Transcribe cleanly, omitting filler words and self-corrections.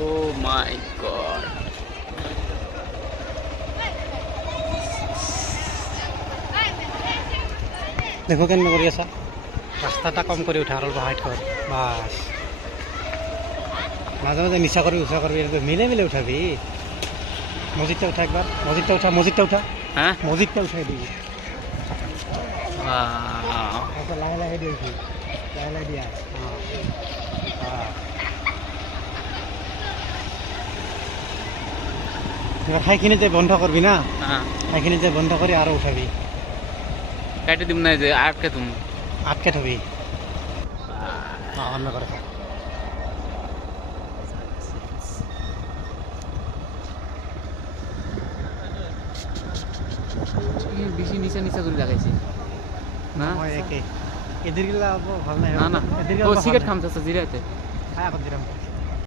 ও মাই god, দেখো কেন কৰি আছা, ৰাস্তাটা কম কৰি উঠা আৰু হাইট কৰ বাছ। মাজে মাজে মিছা কৰিবি উঠা কৰিবি, এনেকৈ মিলে মিলে উঠাবি। মজিদটা উঠা একবাৰ, মজিদটা উঠা, মজিদটা উঠা, হ্যাঁ মজিদটা উঠাই দিবি। Wow. তাৰপিছত লাহে লাহে দিবি, লাহে লাহে দিয়া। এবার খাইখিনি যে বন্ধ করবি না, হ্যাঁ খাইখিনি যে বন্ধ করে আরো উঠাবি, কেটে দিম না, যে আটকে তুমি আটকে থবি। অন্য করে থাক। বেশি নিচা নিচা করে লাগাইছে না, হয় একে এদের গেলে ভাল নাই না না এদের ও সিগারেট খামতেছে জিরাইতে। খায় এখন দিলাম।